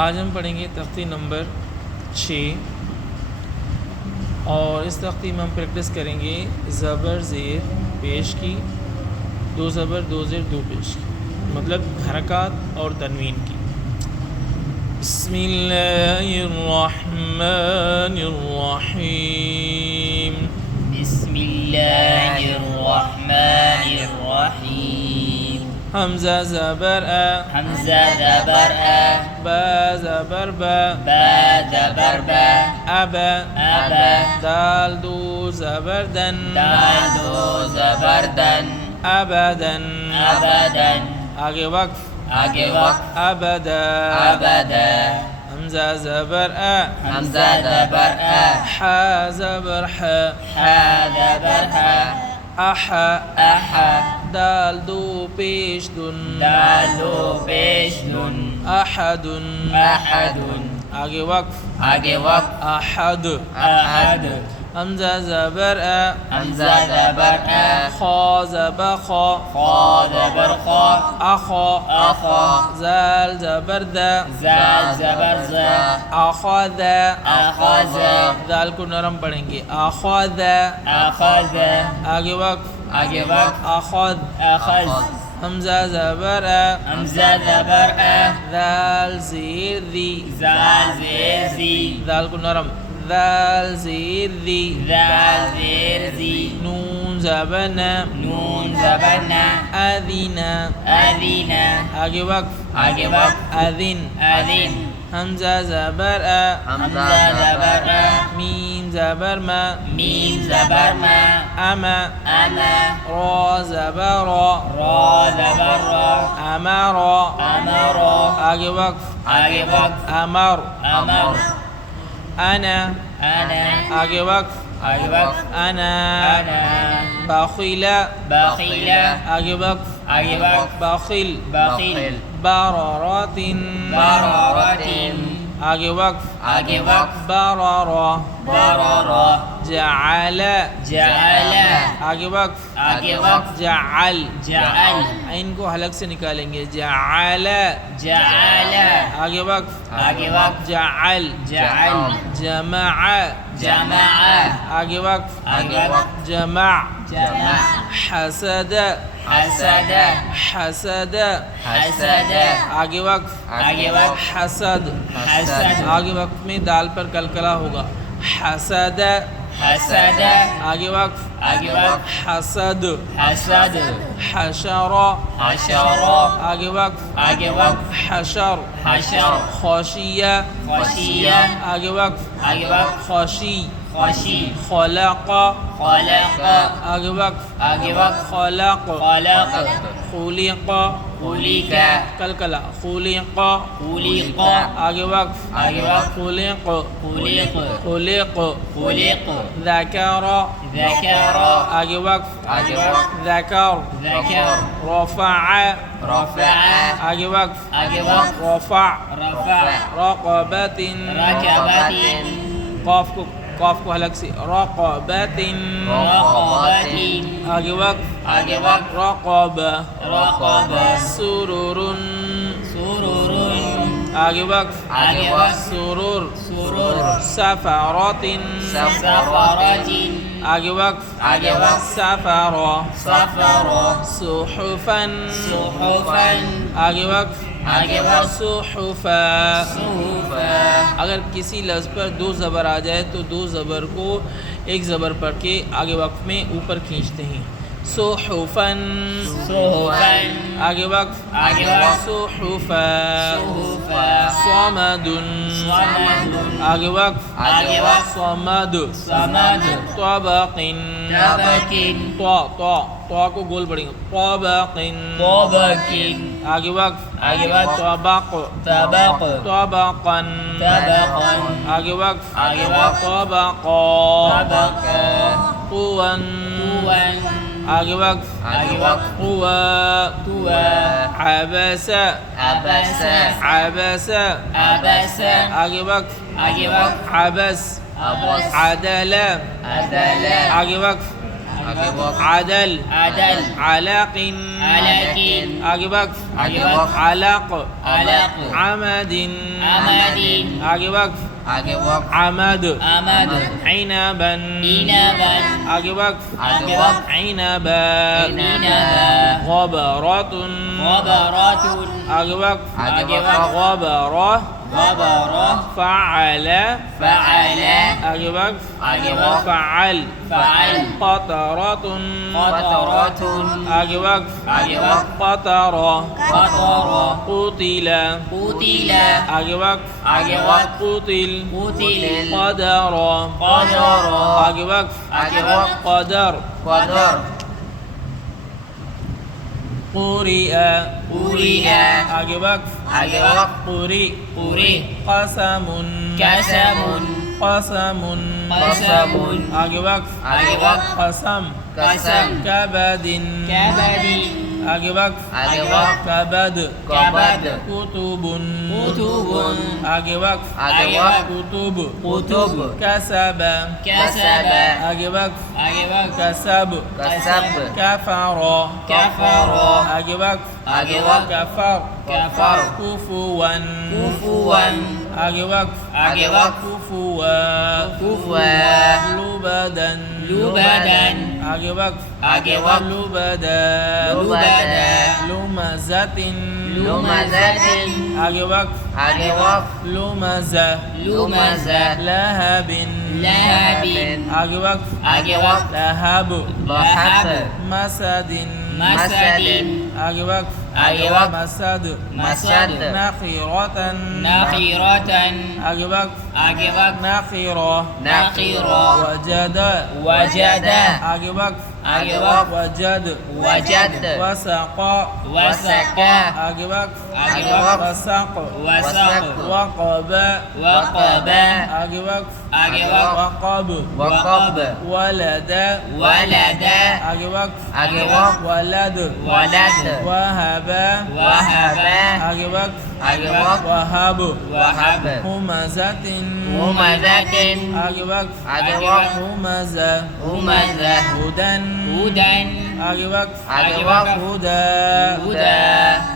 आज हम पढ़ेंगे तख्ती नंबर 6 और इस तख्ती में हम प्रैक्टिस करेंगे ज़बर ज़ेर पेश की, दो ज़बर दो ज़ेर दो पेश की, मतलब हरकत और तनवीन की। बिस्मिल्लाहिर्रहमानिर्रहीम। बिस्मिल्लाहिर्रहमानिर्रहीम। हमज़ा ज़बर अ, हमज़ा ज़बर अ, बा ज़बर बा, बा ज़बर बा, अब, अब, दाल दो ज़बर दन, दाल दो ज़बर दन, अबदन, अबदन, आगे वक्फ, आगे वक्त, अबदा, अबदा, हमज़ा ज़बर अ, हमज़ा ज़बर अ, हा ज़बर ह, हा ज़बर हा, अह, अह, दाल दो पेश दुन, दाल दो पेश दुन, अहदुन, अहदुन, आगे वक्फ, आगे वक्त, अहद, अहद, हमज़ा ज़बर अ, हमज़ा ज़बर अ, खा ज़बर खा, खा ज़बर खा, अखा, अखा, ज़ाल ज़बर द, ज़ाल ज़बर ज़, अखज़, अखज़, दाल को नरम पढ़ेंगे, अखज़, अखज़, आगे वक्फ, आगे वक्त, अखज़, अखज़, हमज़ा ज़बर अ, हमज़ा ज़बर अ, दाल ज़ेर दी, ज़ाल ज़ेर ज़ी, दाल को नरम, दाल ज़ेर दी, ज़ाल ज़ेर ज़ी, नून ज़बर न, नून ज़बर न, अदीना, अदीना, आगे वक्फ, आगे वक्त, अदिन, अदीन, हमज़ा ज़बर अ, हमज़ा ज़बर अ, मीम ज़बर म, मीम ज़बर म, अमा, अमा, रा ज़बर रा, रा ज़बर रा, अमरा, अमरा, आगे वक्फ, आगे वक्त, अमर, अमर, अना, अना, आगे वक्फ, आगे वक्त, अना, अना, बखिला, बखीला, आगे वक्फ, आगे वक्त, बखिल, बखील, बरारातिन, बरारातिन, आगे वक्फ, आगे वक्त, बरारा, बरारा, जअला, जअला, आगे वक्फ, आगे वक्त, जअल, जअल, इनको हलक से निकालेंगे, जअला, जअला, आगे वक्फ, आगे वक्त, जअल, जअल, जमाअ, जमाअ, आगे वक्फ, आगे वक्त, जमा', जमा', हसद, हसद, हसद, हसद, आगे वक्फ, आगे वक्त, हसद, हसद, आगे वक्त में दाल पर कलकला होगा, हसद, हसद, आगे वक्फ, आगे वक्त, हसद, हसद, हशरा, हशरा, आगे वक्फ, आगे वक्त, हशर, हशर, खशिया, खशिया, आगे वक्फ, आगे वक्त, खशी, खशी, खलqa, खलक, आगे वक्फ, आगे वक्त, खलक, खलक, खुलिqa, खुलिक, कलकला, खुलिqa, खुलिक, आगे वक्फ, आगे वक्त, खुलिq, खुलिक, खुलिq, खुलिक, ذكر, ذكر, आगे वक्फ, आगे वक्त, ذكر, ذكر, رفع, رفع, आगे वक्फ, आगे वक्त, رفع, रफع, رقبة, रकबत, काफ को हलक से, रक़बत, रक़बत, आगे वक्फ, आगे वक्त, रक़बा, रक़ब, सुरुरुन, सुरुरुन, आगे वक्फ, आगे वक्त, सुरुर, सुरुर, सफरतिन, सफरतिन, आगे वक्फ, आगे वक्त, सफरा, सफर, सुहुफन, सुहुफन, आगे वक्फ, आगे वक्त, सुहुफा। सुहुफा, अगर किसी लफ्ज़ पर दो ज़बर आ जाए तो दो ज़बर को एक ज़बर पढ़ के आगे वक्फ में ऊपर खींचते हैं, सुहुफन, सुहुफन, आगे वक्फ, आगे वक्त, सुहुफा, सुहुफा, समदुन, समदुन, आगे वक्फ, आगे वक्त, समद, समद, तबकिन, तबकिन, तो को गोल पढ़ेंगे, तबकिन, तबकिन, आगे वक्फ, आगे वक्त, तबक, तबक, तबकन, तबकन, आगे वक्फ, आगे वक्त, तबका, तबका, कुवन, कुवन, आगे वक्फ, आगे वक्त, कुवा, कुवा, अबसा, अबसा, अबसा, अबसा, आगे वक्फ, आगे वक्त, अबस, अबस, अदला, अदला, आगे वक्फ, आगे वक्त आदल आदल अलाकिन अलाकिन आगे वक्त आगे वक्त अलक अलक अमदिन अमदिन आगे वक्त आगे वक्त अमद अमद इनबन इनबन आगे वक्त आगे वक्त इनबा इनबा गबरतुन गबरतुन आगे वक्त आगे वक्त गबरह गबरह فعل فعل आगे वक्त आगे वक्त فعل فعل قطرة قطرة आगे वक्त आगे वक्त قطر قطر قتل قتل आगे वक्त आगे वक्त قتل قتل قدر قدر आगे वक्त आगे वक्त قدر قدر قرئ قرئ आगे वक्त आगे वक्त قرئ قرئ قسم قسم قسم قسم आगे वक्त आगे वक्त قسم قسم كبد كبد आगे वक्त आगे वक्त كبد كبد كتب كتب आगे वक्त आगे वक्त كتب كتب كسب كسب आगे वक्त आगे वक्त كسب كسب كفر كفر आगे वक्त आगे वक्त كفر كفر كفوا كفوا आगे वक्त आगे वक्त كفوا كفوا لبدا لبدا आगे वक्त आगे वक्त لبدا لبدا لمزة لمزة आगे वक्त आगे वक्त لمزة لمزة لهب لهب आगे वक्त आगे वक्त لهب لهب مسد مسد आगे वक्त आगे वक्त مسد مسد نخرة نخيرة आगे वक्त आगे वक्त نخرة نخيرة وجد وجد आगे वक्त आगे वक्त وجد وجد وسقى وسق आगे वक्त आगे वक्त وسق وسق وقب وقب आगे वक्त आगे वक्त وقب وقب ولد ولد आगे वक्त आगे वक्त ولد ولد وهب وهب आगे वक्त आगे वक्त وهب وهب همزة همزة आगे वक्त आगे वक्त همزة همزة هدى هدى आगे वक्त आगे वक्त هدى هدى